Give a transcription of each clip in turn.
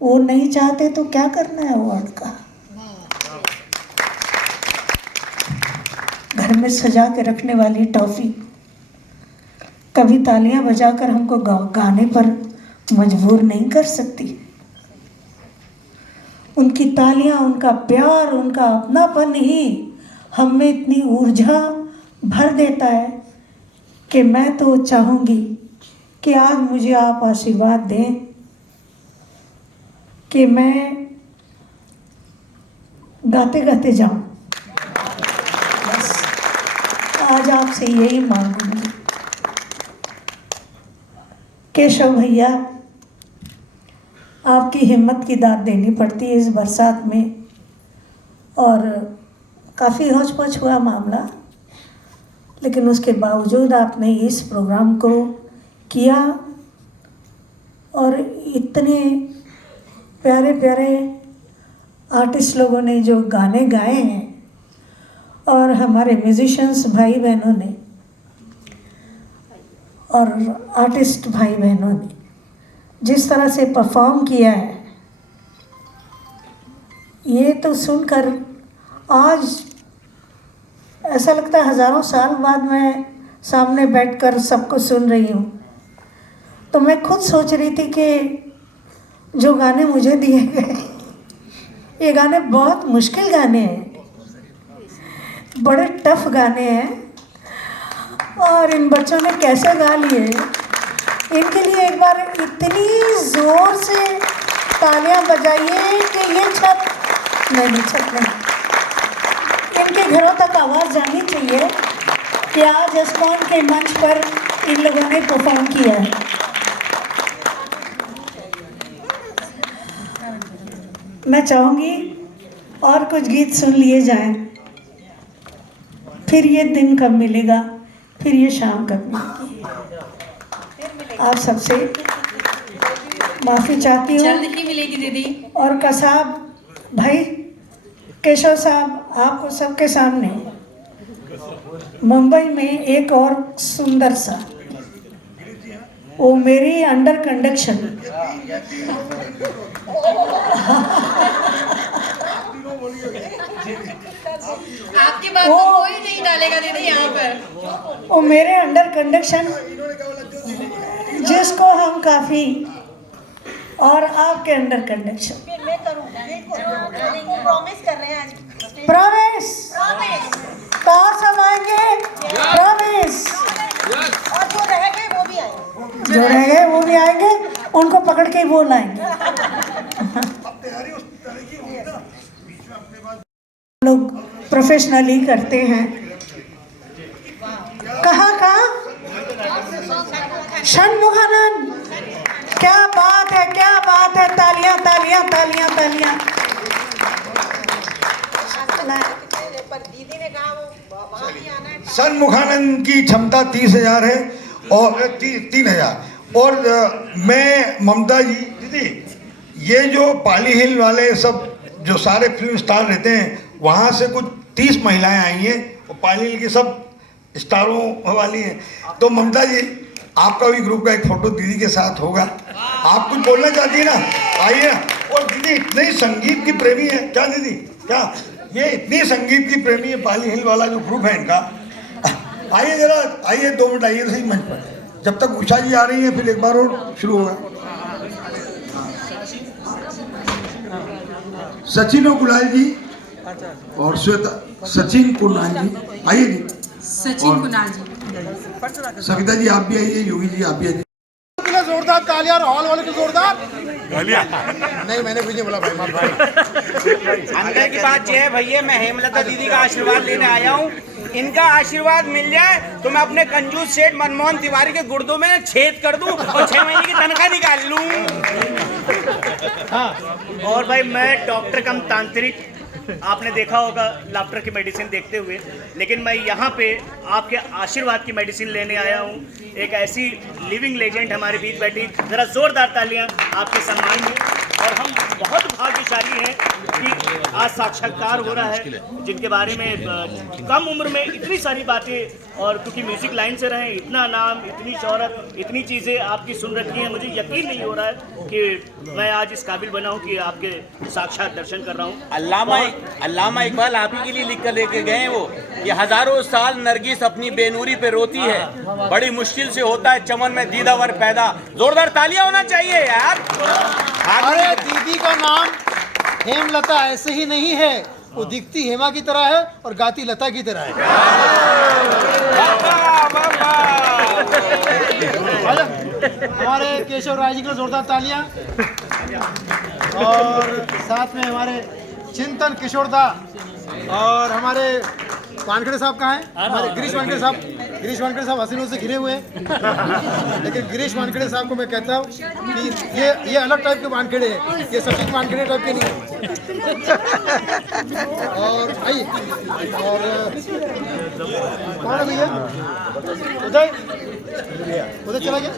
वो नहीं चाहते तो क्या करना है अवार्ड का? घर में सजा के रखने वाली टॉफी कभी तालियां बजाकर हमको गाने पर मजबूर नहीं कर सकती। उनकी तालियां, उनका प्यार, उनका अपनापन ही हम में इतनी ऊर्जा भर देता है कि मैं तो चाहूँगी कि आज मुझे आप आशीर्वाद दें कि मैं गाते गाते जाऊं। बस आज आपसे यही मांगूंगी। केशव भैया, आपकी हिम्मत की दाद देनी पड़ती है इस बरसात में, और काफ़ी होच पोच हुआ मामला, लेकिन उसके बावजूद आपने इस प्रोग्राम को किया और इतने प्यारे प्यारे आर्टिस्ट लोगों ने जो गाने गाए हैं और हमारे म्यूजिशियंस भाई बहनों ने और आर्टिस्ट भाई बहनों ने जिस तरह से परफॉर्म किया है, ये तो सुनकर आज ऐसा लगता है हज़ारों साल बाद मैं सामने बैठकर सबको सुन रही हूँ। तो मैं खुद सोच रही थी कि जो गाने मुझे दिए गए, ये गाने बहुत मुश्किल गाने हैं, बड़े टफ गाने हैं, और इन बच्चों ने कैसे गा लिए। इनके लिए एक बार इतनी ज़ोर से तालियां बजाइए कि ये छत नहीं, इनके घरों तक आवाज़ जानी चाहिए कि आज एस्कॉन के मंच पर इन लोगों ने परफॉर्म किया है। मैं चाहूँगी और कुछ गीत सुन लिए जाएं, फिर ये दिन कब मिलेगा, फिर ये शाम कब मिलेगी। आप सबसे माफ़ी चाहती हूँ। जल्द ही मिलेगी दीदी। और कसाब भाई, केशव साहब, आपको सबके सामने मुंबई में एक और सुंदर सा, वो मेरी अंडर कंडक्शन, आपकी बात तो कोई नहीं डालेगा दीदी यहाँ पर। वो मेरे अंडर कंडक्शन जिसको हम काफ़ी, और आपके अंडर कंडक्शन प्रॉमिस कर रहे हैं आज। प्रॉमिस कहाँ सब आएंगे? प्रॉमिस। और जो रह गए वो भी आएंगे। जो रह गए वो भी आएंगे, उनको पकड़ के वो लाएंगे। लोग प्रोफेशनली करते हैं। कहाँ षणमुखानंद, क्या बात है, क्या बात है। तालियां तालियां तालियां तालियां। पर दीदी ने कहा वो वहाँ भी आना है। षणमुखानंद की क्षमता 30,000 है और 3,000। और मैं ममता जी, दीदी, ये जो पाली हिल वाले सब जो सारे फिल्म स्टार रहते हैं, वहाँ से कुछ 30 महिलाएं आई हैं और पाली हिल की सब स्टारों वाली हैं। तो ममता जी, आपका भी ग्रुप का एक फोटो दीदी के साथ होगा। आप कुछ बोलना चाहती है ना? आइए। और दीदी इतने संगीत की प्रेमी है क्या दीदी? क्या ये इतनी संगीत की प्रेमी है? पाली हिल वाला जो ग्रुप है इनका, आइए जरा, आइए 2 मिनट आइए सही मंच पर। जब तक उषा जी आ रही है फिर एक बार और शुरू होगा। सचिन और गुलाल जी और श्वेता, सचिन कुणाल जी, आइए जी। सचिन कुणाल जी, सविता जी आप भी आइए, योगी जी आप भी आइए। जोरदार तालियां, हॉल वाले की जोरदार तालियां। नहीं, मैंने कुछ नहीं बोला भाई, माफ भाई। अंदर की बात ये है भैया, मैं हेमलता दीदी का आशीर्वाद लेने आया हूँ। इनका आशीर्वाद मिल जाए तो मैं अपने कंजूस सेठ मनमोहन तिवारी के गुर्दों में छेद कर दूं और 6 महीने की तनख्वाह निकाल लूं। और भाई मैं डॉक्टर कम तांत्रिक, आपने देखा होगा लाफ्टर की मेडिसिन देखते हुए, लेकिन मैं यहाँ पे आपके आशीर्वाद की मेडिसिन लेने आया हूँ। एक ऐसी लिविंग लेजेंड हमारे बीच बैठी, ज़रा जोरदार तालियां आपके सम्मान में। और हम बहुत भाग्यशाली सौभाग्यशाली हैं कि आज साक्षात्कार हो रहा है, जिनके बारे में कम उम्र में इतनी सारी बातें, और क्योंकि म्यूजिक लाइन से रहे, इतना नाम, इतनी शोहरत, इतनी चीज़ें आपकी सुन रखी हैं, मुझे यकीन नहीं हो रहा है कि मैं आज इस काबिल बना हूँ कि आपके साक्षात दर्शन कर रहा हूँ। अल्लामा इकबाल आप ही के लिए लिख कर लेके गए हैं वो, कि हजारों साल नरगिस अपनी बेनूरी पे रोती है, बड़ी मुश्किल से होता है चमन में दीदावर पैदा। जोरदार तालियां होना चाहिए यार। अरे दीदी का नाम हेमलता ऐसे ही नहीं है, वो दिखती हेमा की तरह है और गाती लता की तरह है। हमारे केशव राय जी के लिए जोरदार तालियां, और साथ में हमारे चिंतन किशोरदा, और हमारे वानखेड़े साहब कहाँ हैं? हमारे गिरीश वानखेड़े साहब हसीनों से घिरे हुए हैं, लेकिन गिरीश वानखेड़े साहब को मैं कहता हूँ कि ये अलग टाइप के वानखेड़े हैं, ये सचिन वानखेड़े टाइप के नहीं हैं। और आइए, और कौन है भैया? उदय चला गया।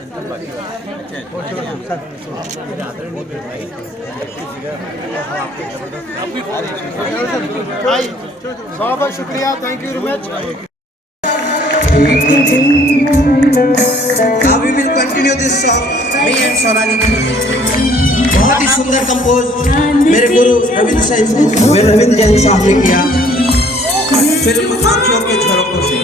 बहुत बहुत शुक्रिया, thank you very much. Now we will continue this song, me and Sonali. बहुत ही सुंदर कंपोज मेरे गुरु रविंद्र जैन साहब ने किया, फिल्म आँखों के झरोकों से।